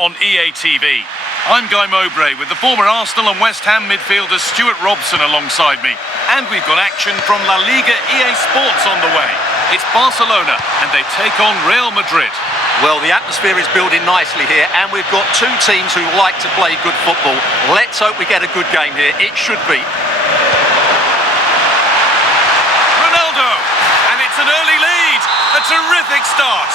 on EA TV. I'm Guy Mowbray with the former Arsenal and West Ham midfielder Stuart Robson alongside me. And we've got action from La Liga EA Sports on the way. It's Barcelona and they take on Real Madrid. Well, the atmosphere is building nicely here, and we've got two teams who like to play good football. Let's hope we get a good game here. It should be. Ronaldo, and it's an early lead. A terrific start.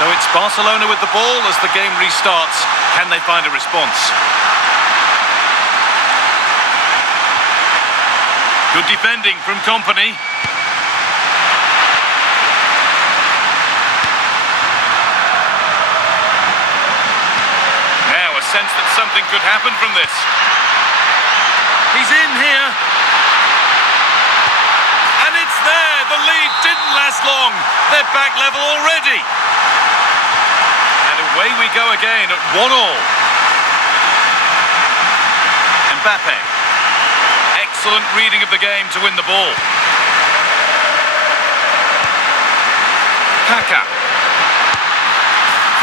So it's Barcelona with the ball as the game restarts. Can they find a response? Good defending from Company. Sense that something could happen from this. He's in here. And it's there. The lead didn't last long. They're back level already. And away we go again at 1-1. Mbappé. Excellent reading of the game to win the ball. Kaka.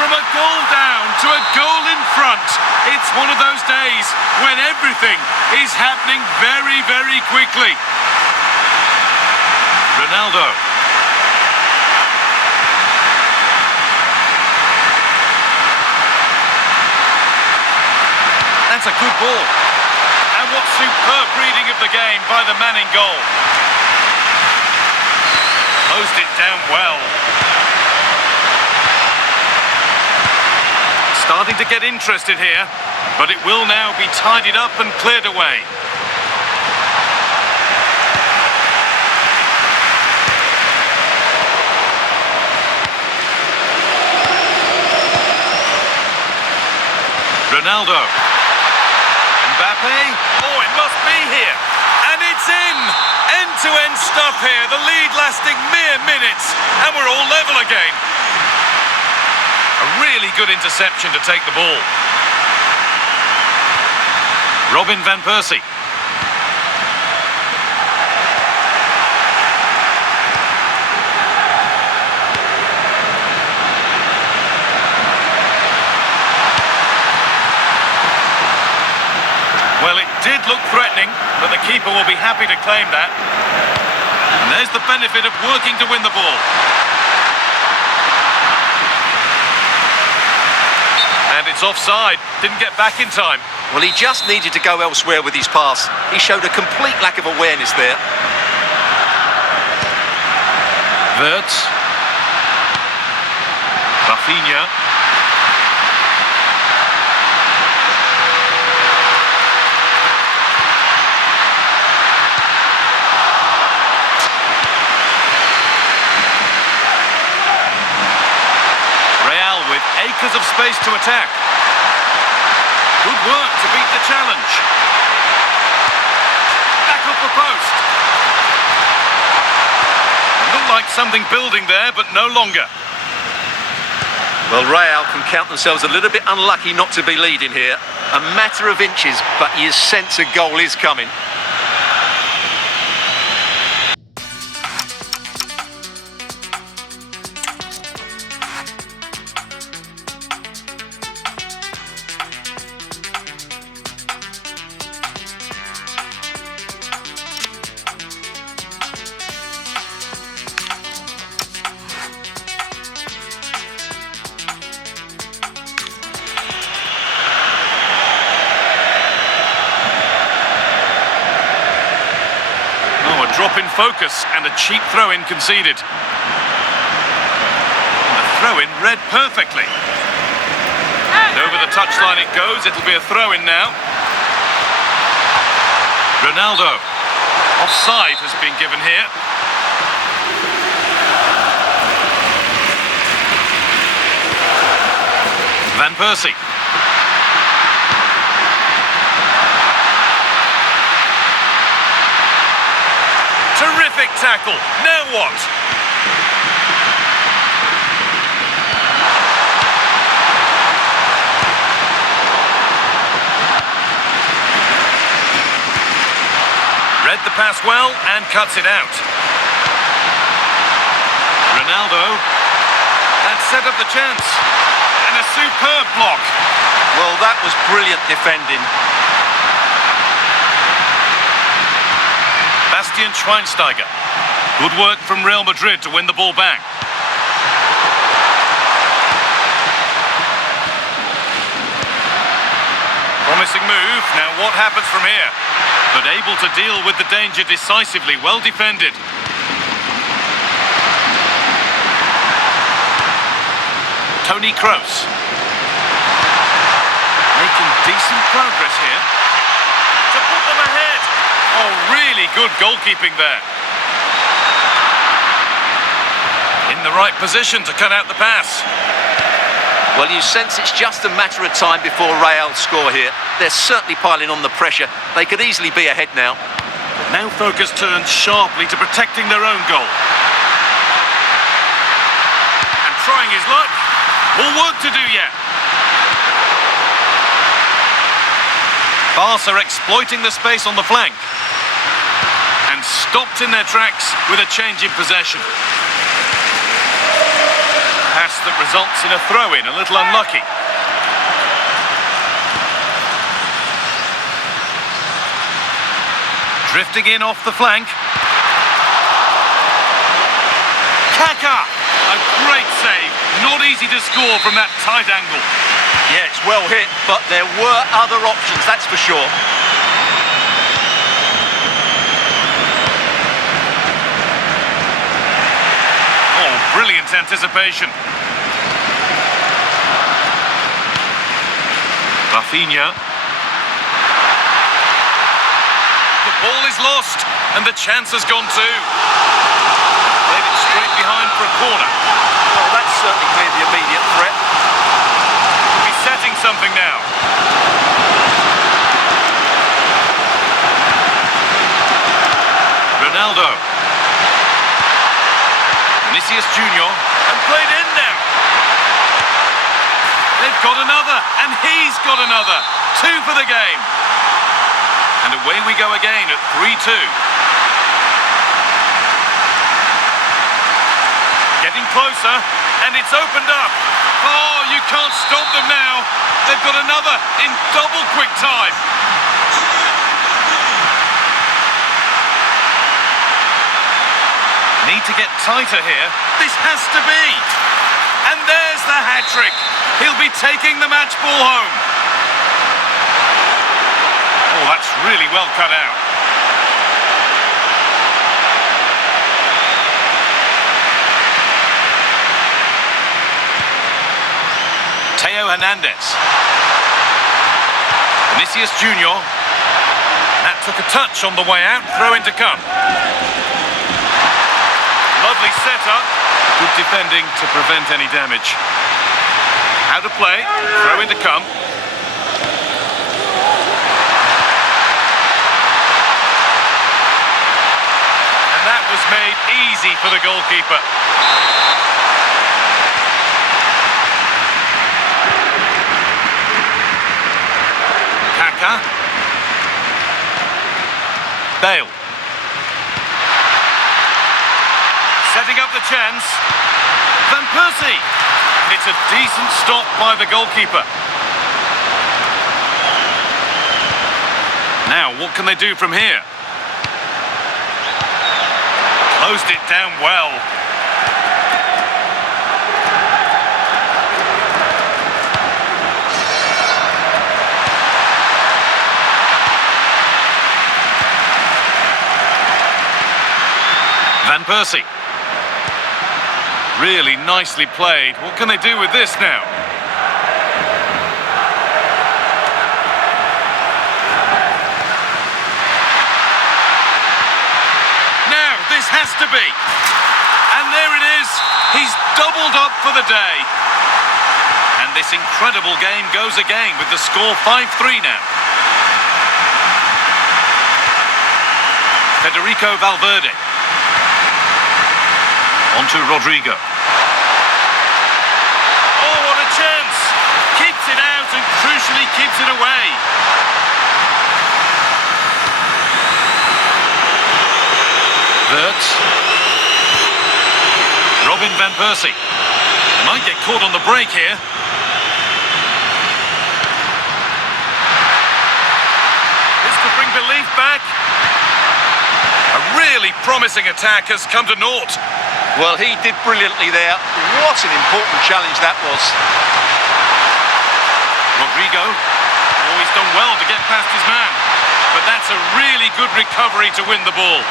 From a goal down to a goal in front. It's one of those days when everything is happening very, very quickly. Ronaldo. That's a good ball. And what superb reading of the game by the man in goal. Closed it down well. Starting to get interested here, but it will now be tidied up and cleared away. Ronaldo. Mbappé. Oh, it must be here. And it's in. End-to-end stuff here. The lead lasting mere minutes. And we're all level again. A really good interception to take the ball. Robin van Persie. Well, it did look threatening, but the keeper will be happy to claim that. And there's the benefit of working to win the ball. And it's offside. Didn't get back in time. Well, he just needed to go elsewhere with his pass. He showed a complete lack of awareness there. Wirtz. Rafinha. With acres of space to attack. Good work to beat the challenge. Back up the post. It looked like something building there, but no longer. Well, Real can count themselves a little bit unlucky not to be leading here. A matter of inches, but you sense a goal is coming. Drop in focus and a cheap throw-in conceded. And the throw-in read perfectly. And over the touchline it goes. It'll be a throw-in now. Ronaldo. Offside has been given here. Van Persie. Terrific tackle. Now what? Read the pass well and cuts it out. Ronaldo. That set up the chance. And a superb block. Well, that was brilliant defending. Bastian Schweinsteiger. Good work from Real Madrid to win the ball back. Promising move. Now what happens from here? But able to deal with the danger decisively. Well defended. Toni Kroos. Making decent progress here. To put them ahead. Oh, really good goalkeeping there. In the right position to cut out the pass. Well, you sense it's just a matter of time before Real score here. They're certainly piling on the pressure. They could easily be ahead now. Now focus turns sharply to protecting their own goal. And trying his luck. More work to do yet. Barca exploiting the space on the flank. And stopped in their tracks with a change in possession. Pass that results in a throw-in, a little unlucky. Drifting in off the flank. Kaka! A great save. Not easy to score from that tight angle. Yeah, it's well hit, but there were other options, that's for sure. Brilliant anticipation. Rafinha. The ball is lost, and the chance has gone too. Played it straight behind for a corner. Well, that's certainly cleared the immediate threat. Could be setting something now. Ronaldo. Vinicius Junior, and played in now. They've got another, and he's got another. 2 for the game. And away we go again at 3-2. Getting closer, and it's opened up. Oh, you can't stop them now. They've got another in double quick time. Need to get tighter here. This has to be. And there's the hat-trick. He'll be taking the match ball home. Oh, that's really well cut out. Theo Hernandez. Vinicius Junior. That took a touch on the way out. Throw in to come. Lovely setup. Good defending to prevent any damage. How to play. Throw in to come. And that was made easy for the goalkeeper. Kaka. Bale. Setting up the chance. Van Persie. It's a decent stop by the goalkeeper. Now, what can they do from here? Closed it down well. Van Persie. Really nicely played. What can they do with this now? Now, this has to be. And there it is. He's doubled up for the day. And this incredible game goes again with the score 5-3 now. Federico Valverde. Onto Rodrigo. Oh, what a chance! Keeps it out and crucially keeps it away. Wirtz. Robin Van Persie. Might get caught on the break here. back. A really promising attack has come to naught. Well, he did brilliantly there. What an important challenge that was. Rodrigo. Oh, he's done well to get past his man. But that's a really good recovery to win the ball.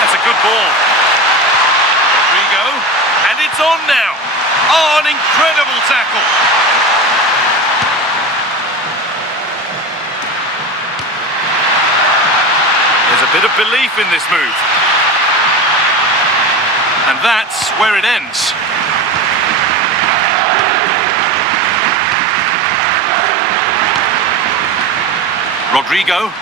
That's a good ball. Rodrigo. And it's on now. Oh, an incredible tackle. There's a bit of belief in this move. And that's where it ends. Rodrigo.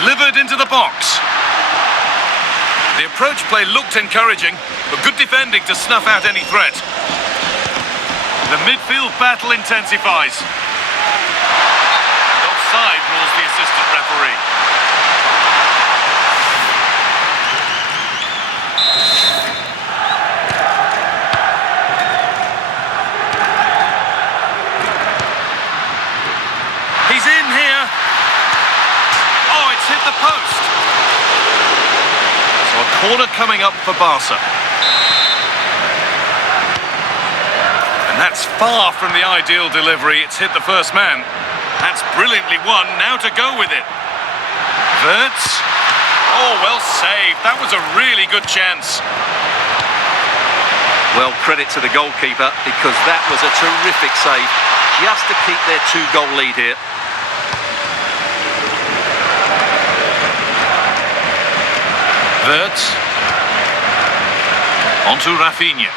Delivered into the box. The approach play looked encouraging, but good defending to snuff out any threat. The midfield battle intensifies. And offside rules the assistant referee. He's in here. Oh, it's hit the post. So a corner coming up for Barca. And that's far from the ideal delivery. It's hit the first man. That's brilliantly won. Now to go with it. Verts. Oh, well saved. That was a really good chance. Well, credit to the goalkeeper, because that was a terrific save, just to keep their 2-goal lead here. Verts. Onto Rafinha.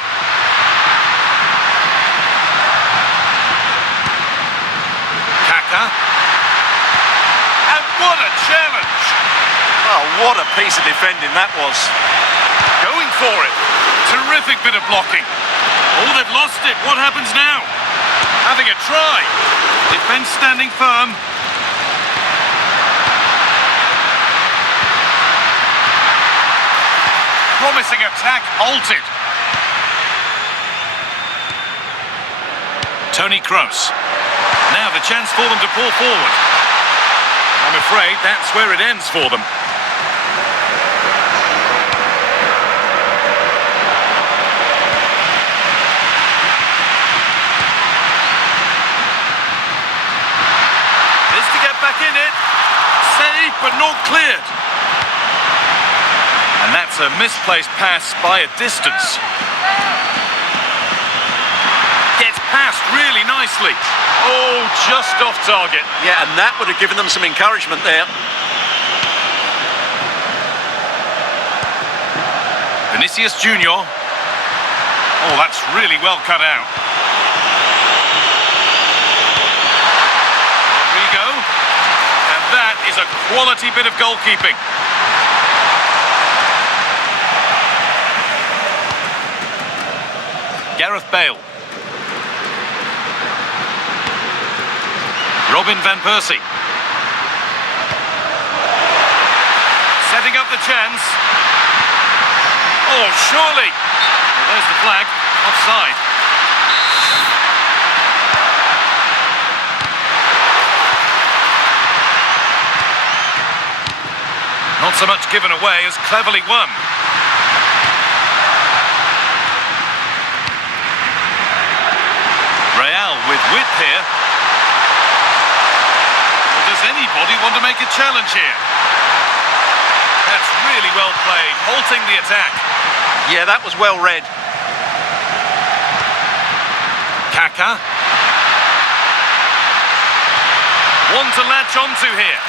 Kaka. And what a challenge! Oh, what a piece of defending that was. Going for it. Terrific bit of blocking. Oh, they've lost it. What happens now? Having a try. Defence standing firm. Promising attack halted. Toni Kroos. Now the chance for them to pull forward. I'm afraid that's where it ends for them. This to get back in it. Saved but not cleared. And that's a misplaced pass by a distance. Gets past really nicely. Oh, just off target. Yeah, and that would have given them some encouragement there. Vinicius Junior. Oh, that's really well cut out. Rodrigo. And that is a quality bit of goalkeeping. Gareth Bale. Robin van Persie. Setting up the chance. Oh, surely. Well, there's the flag. Offside. Not so much given away as cleverly won. Real with width here. Or does anybody want to make a challenge here? That's really well played, halting the attack. Yeah, that was well read. Kaka. One to latch onto here.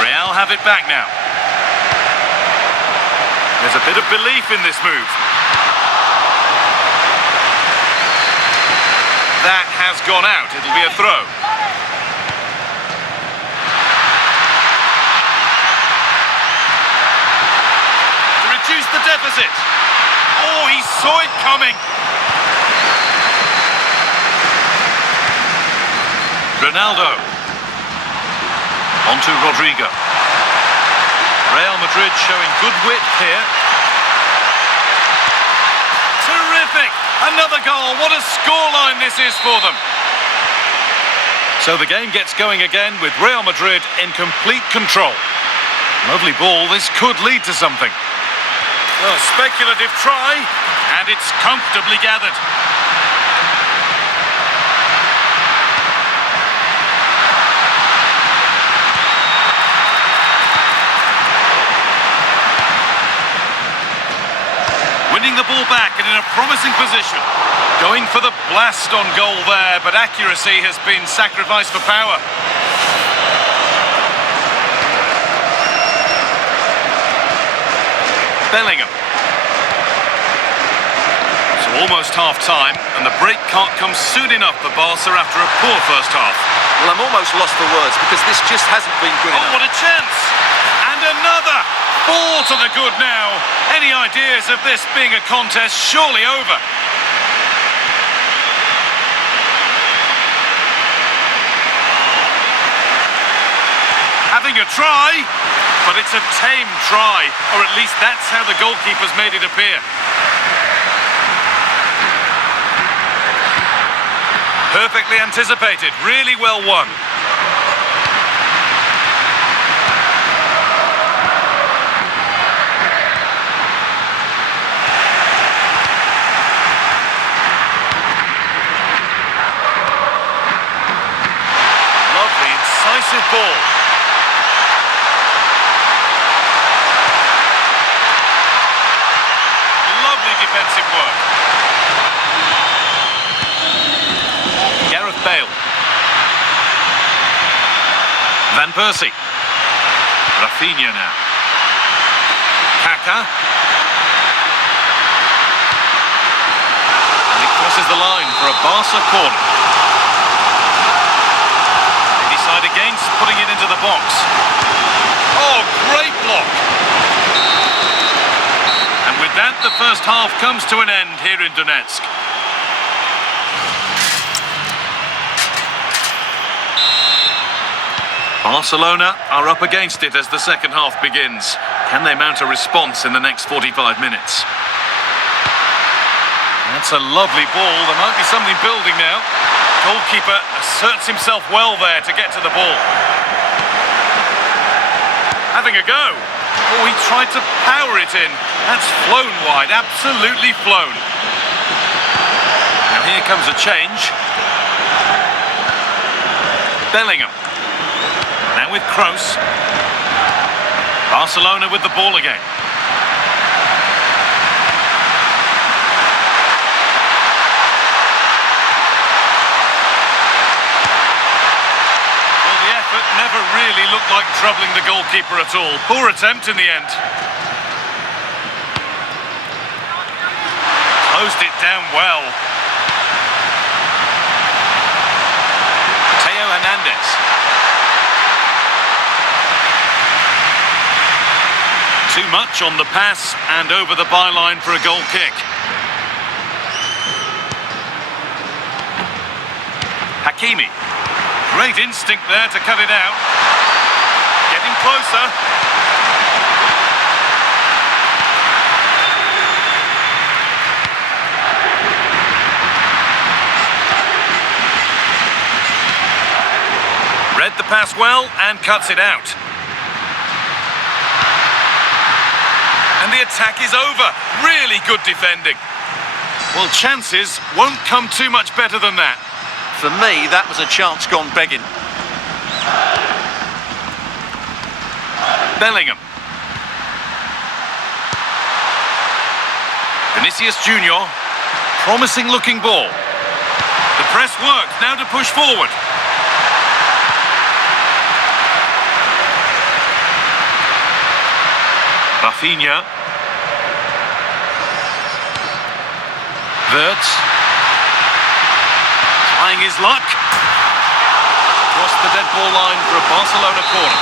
Real have it back now. There's a bit of belief in this move. That has gone out. It'll be a throw. To reduce the deficit. Oh, he saw it coming. Ronaldo. Onto Rodrigo. Real Madrid showing good width here. Another goal. What a scoreline this is for them. So the game gets going again with Real Madrid in complete control. Lovely ball. This could lead to something. Well, speculative try, and it's comfortably gathered. Winning the ball back and in a promising position. Going for the blast on goal there, but accuracy has been sacrificed for power. Bellingham. So almost half-time, and the break can't come soon enough for Barca after a poor first half. Well, I'm almost lost for words because this just hasn't been good enough. Oh, what a chance! And another! 4 to the good now. Any ideas of this being a contest surely over? Having a try, but it's a tame try, or at least that's how the goalkeeper's made it appear. Perfectly anticipated, really well won. Lovely, incisive ball. Defensive work. Gareth Bale. Van Persie. Rafinha now. Kaka. And it crosses the line for a Barca corner. They decide against putting it into the box. Oh, great block. With that, the first half comes to an end here in Donetsk. Barcelona are up against it as the second half begins. Can they mount a response in the next 45 minutes? That's a lovely ball. There might be something building now. Goalkeeper asserts himself well there to get to the ball. Having a go. Oh, he tried to power it in. That's flown wide, absolutely flown. Now here comes a change. Bellingham. Now with Reus. Barcelona with the ball again. Never really looked like troubling the goalkeeper at all. Poor attempt in the end. Closed it down well. Theo Hernandez. Too much on the pass and over the byline for a goal kick. Hakimi. Great instinct there to cut it out. Getting closer. Read the pass well and cuts it out. And the attack is over. Really good defending. Well, chances won't come too much better than that. For me, that was a chance gone begging. Bellingham. Vinicius Junior. Promising looking ball. The press works, now to push forward. Rafinha. Wirtz. Trying his luck. Across the dead ball line for a Barcelona corner.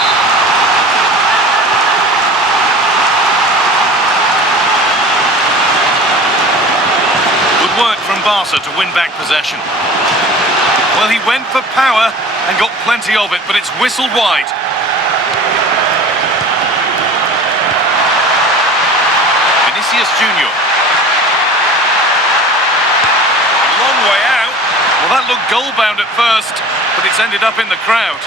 Good work from Barca to win back possession. Well, he went for power and got plenty of it, but it's whistled wide. Vinicius Junior. Well, that looked goal-bound at first, but it's ended up in the crowd.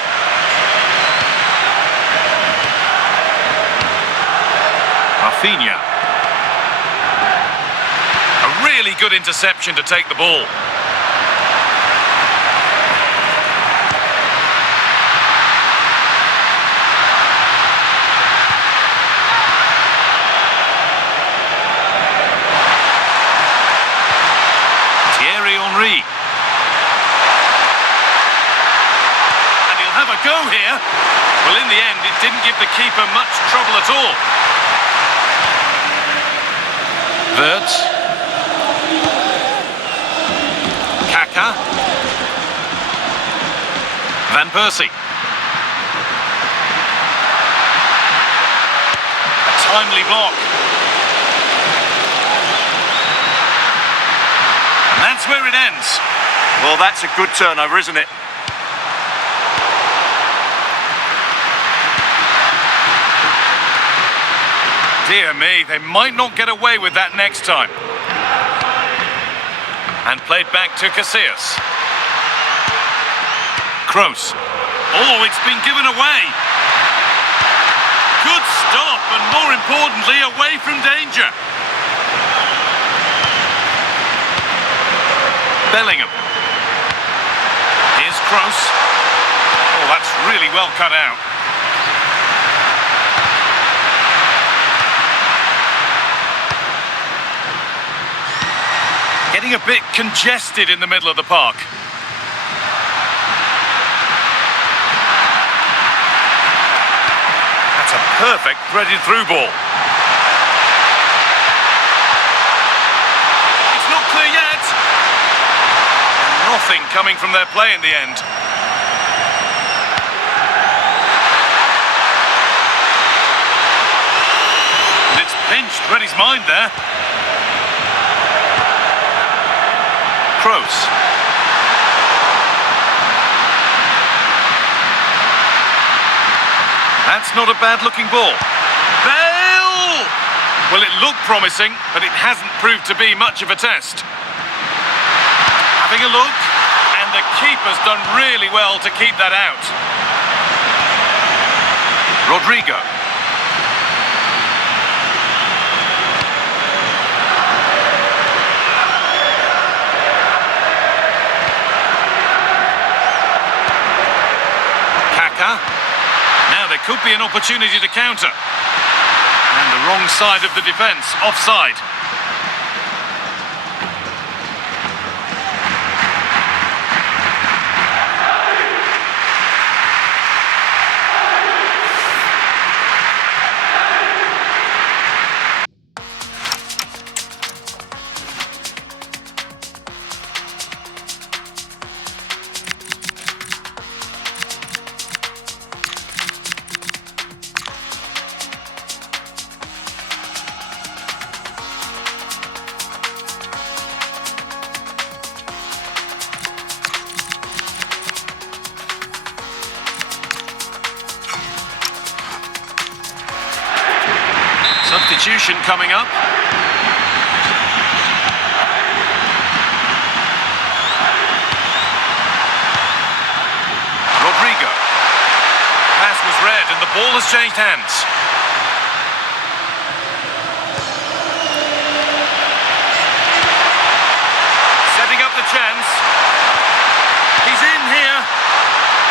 Rafinha. A really good interception to take the ball. Henry. And he'll have a go here. Well, in the end, it didn't give the keeper much trouble at all. Wirtz. Kaka. Van Persie. A timely block. That's where it ends. Well, that's a good turnover, isn't it? Dear me, they might not get away with that next time. And played back to Casillas. Reus. Oh, it's been given away. Good stop, and more importantly, away from danger. Bellingham. Here's Reus. Oh, that's really well cut out. Getting a bit congested in the middle of the park. That's a perfect threaded through ball. It's not clear yet. Nothing coming from their play in the end. And it's pinched, read his mind there. Reus. That's not a bad-looking ball. Bale! Well, it looked promising, but it hasn't proved to be much of a test. Having a look, and the keeper's done really well to keep that out. Rodrigo. Kaka. Now there could be an opportunity to counter. And the wrong side of the defence, offside. Substitution coming up. Rodrigo. Pass was read and the ball has changed hands. Setting up the chance. He's in here.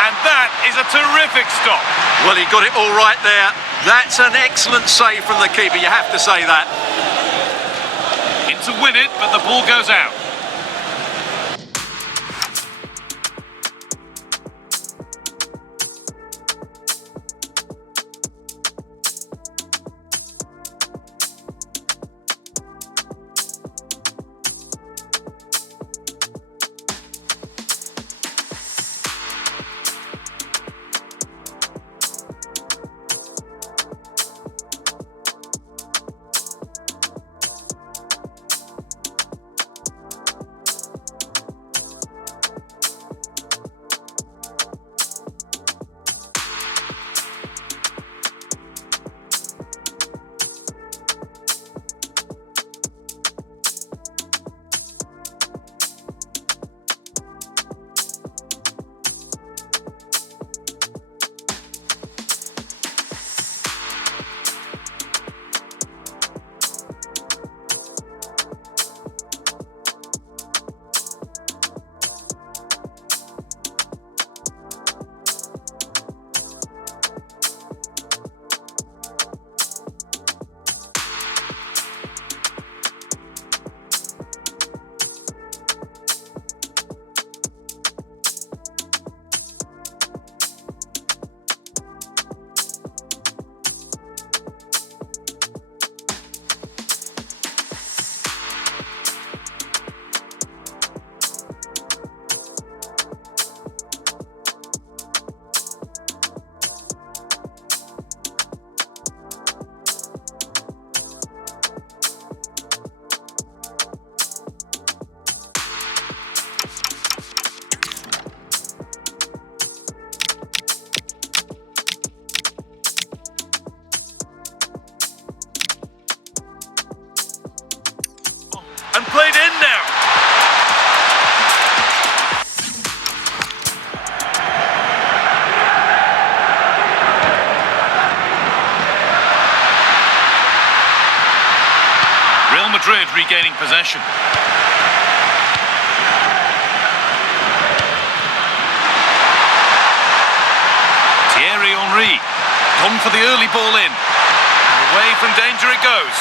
And that is a terrific stop. Well, he got it all right there. That's an excellent save from the keeper, you have to say that. In to win it, but the ball goes out. Madrid regaining possession. Thierry Henry, gone for the early ball in. And away from danger it goes.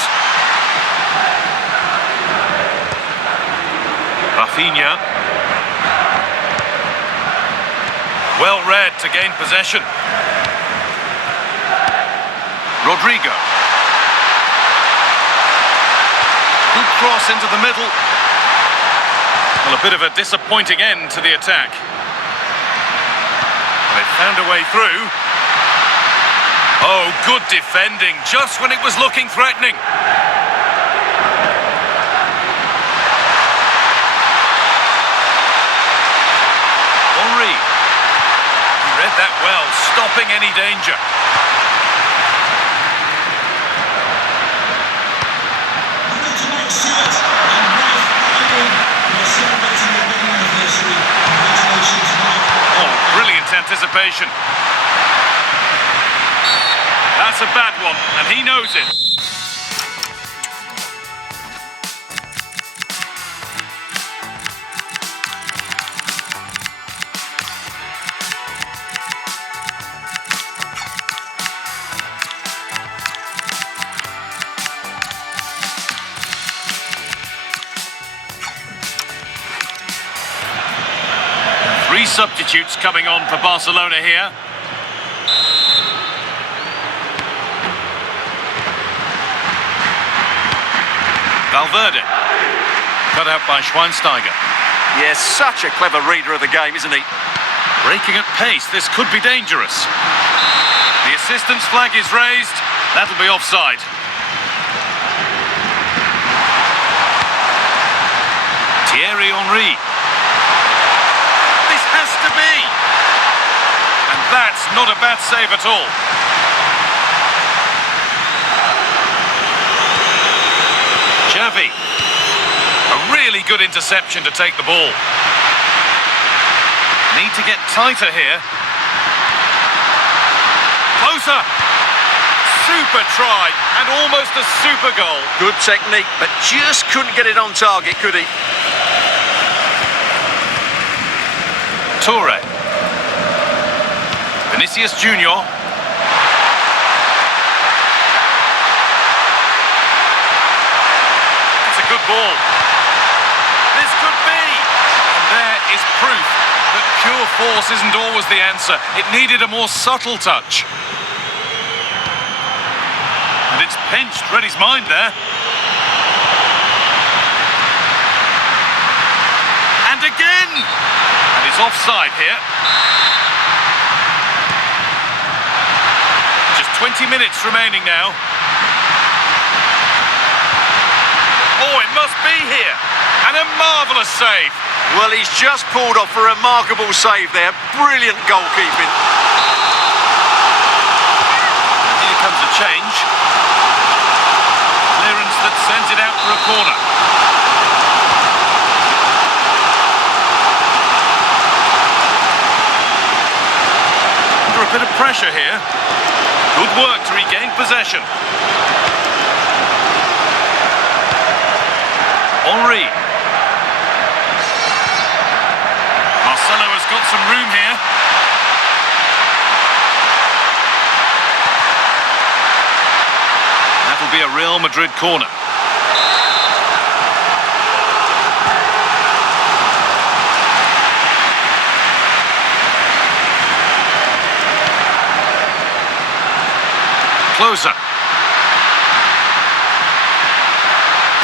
Rafinha. Well read to gain possession. Rodrigo. Good cross into the middle. Well, a bit of a disappointing end to the attack. They've found a way through. Oh, good defending, just when it was looking threatening. Henry. He read that well, stopping any danger. Oh, brilliant anticipation. That's a bad one, and he knows it. Three substitutes coming on for Barcelona here. Valverde, cut out by Schweinsteiger. Yes, such a clever reader of the game, isn't he? Breaking at pace, this could be dangerous. The assistant's flag is raised, that'll be offside. Thierry Henry. This has to be! And that's not a bad save at all. Xavi. A really good interception to take the ball. Need to get tighter here. Closer. Super try and almost a super goal. Good technique, but just couldn't get it on target, could he? Toure. Vinicius Junior. Good ball. This could be. And there is proof that pure force isn't always the answer. It needed a more subtle touch. And it's pinched, read his mind there. And again! And it's offside here. Just 20 minutes remaining now. Oh, it must be here. And a marvellous save. Well, he's just pulled off a remarkable save there. Brilliant goalkeeping. And here comes a change. Clearance that sends it out for a corner. Under a bit of pressure here. Good work to regain possession. Henry. Marcelo has got some room here. That'll be a Real Madrid corner. Closer.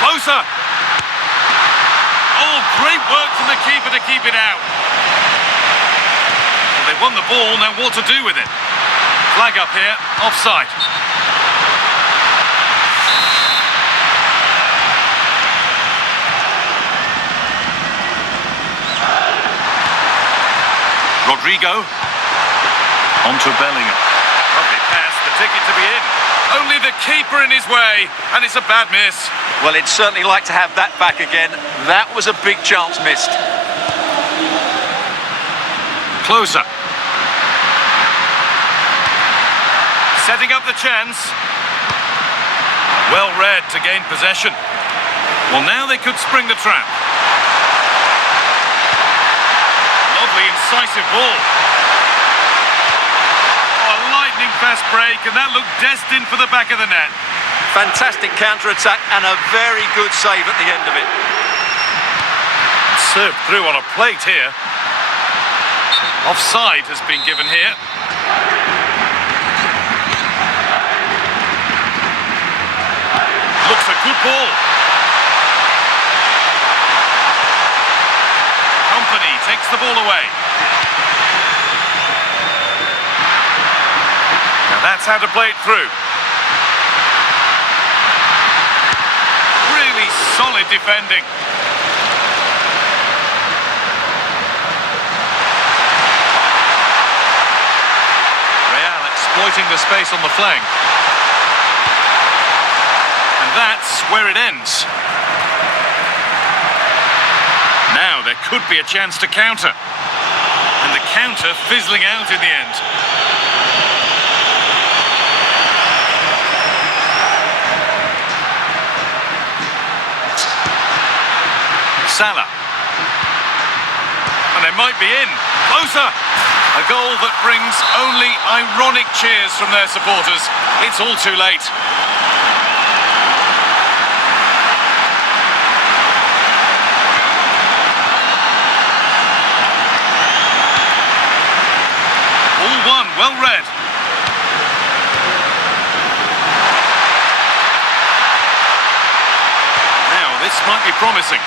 Closer. Oh, great work from the keeper to keep it out. Well, they've won the ball, now what to do with it? Flag up here, offside. Rodrigo. On to Bellingham. Lovely pass, the ticket to be in. Only the keeper in his way, and it's a bad miss. Well, he'd certainly like to have that back again. That was a big chance missed. Closer. Setting up the chance. Well read to gain possession. Well, now they could spring the trap. Lovely, incisive ball. Oh, a lightning-fast break, and that looked destined for the back of the net. Fantastic counter-attack and a very good save at the end of it. Served through on a plate here. Offside has been given here. Looks a good ball. Company takes the ball away. Now that's how to play it through. Really solid defending. Real exploiting the space on the flank. And that's where it ends. Now there could be a chance to counter. And the counter fizzling out in the end. Salah. And they might be in. Closer. A goal that brings only ironic cheers from their supporters. It's all too late. All one, well read. Now this might be promising.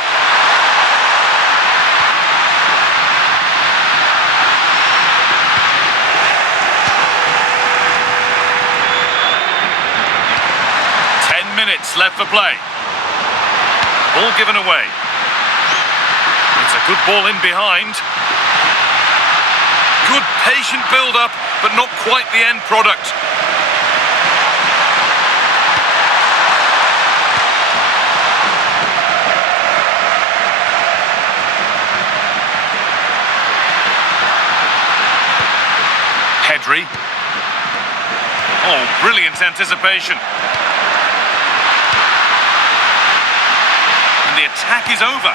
Minutes left for play. Ball given away. It's a good ball in behind. Good patient build-up, but not quite the end product. Pedri. Oh, brilliant anticipation. The attack is over.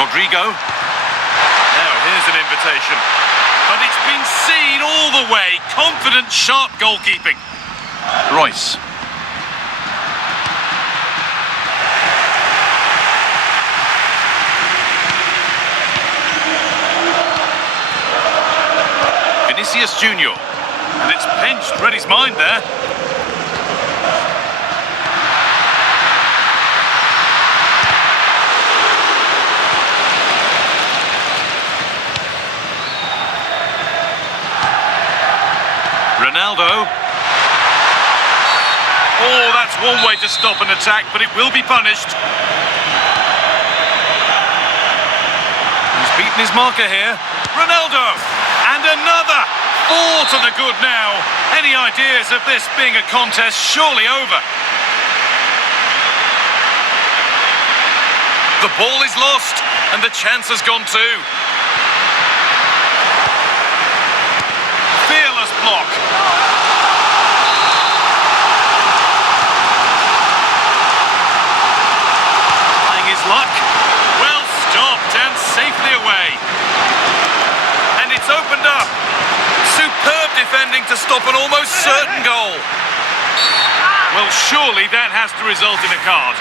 Rodrigo. Now here's an invitation. But it's been seen all the way. Confident, sharp goalkeeping. Reus. Vinicius Junior. And it's pinched. Read his mind there. Ronaldo. Oh, that's one way to stop an attack, but it will be punished. He's beaten his marker here. Ronaldo! And another! 4 to the good now. Any ideas of this being a contest surely over? The ball is lost, and the chance has gone too. Fearless block. Trying his luck. Well stopped and safely away. And it's opened up. Superb defending to stop an almost certain goal. Well, surely that has to result in a card.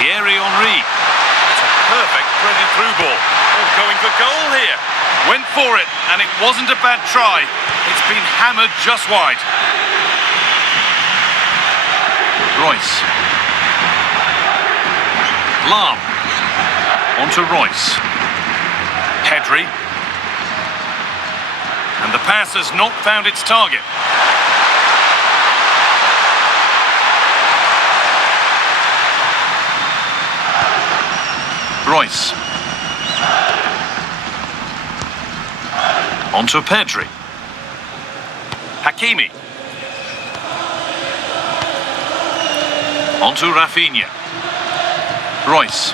Thierry Henry. It's a perfect threaded through ball. Oh, going for goal here. Went for it, and it wasn't a bad try. It's been hammered just wide. Reus. Lam. Onto Reus. Pedri. And the pass has not found its target. Reus. Onto Pedri. Hakimi. Onto Rafinha. Reus.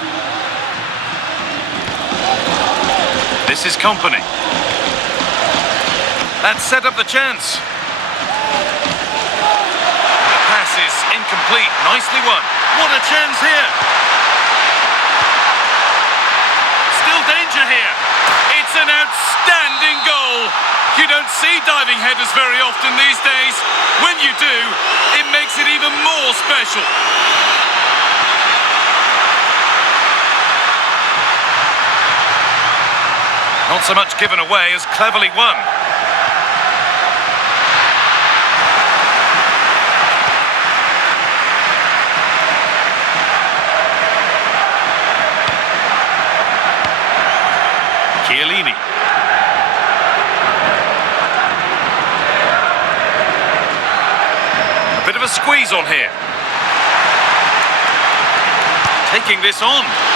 misses company. That set up the chance. The pass is incomplete. Nicely won. What a chance here. Still danger here. It's an outstanding goal. You don't see diving headers very often these days. When you do, it makes it even more special. Not so much given away as cleverly won. Chiellini. A bit of a squeeze on here. Taking this on.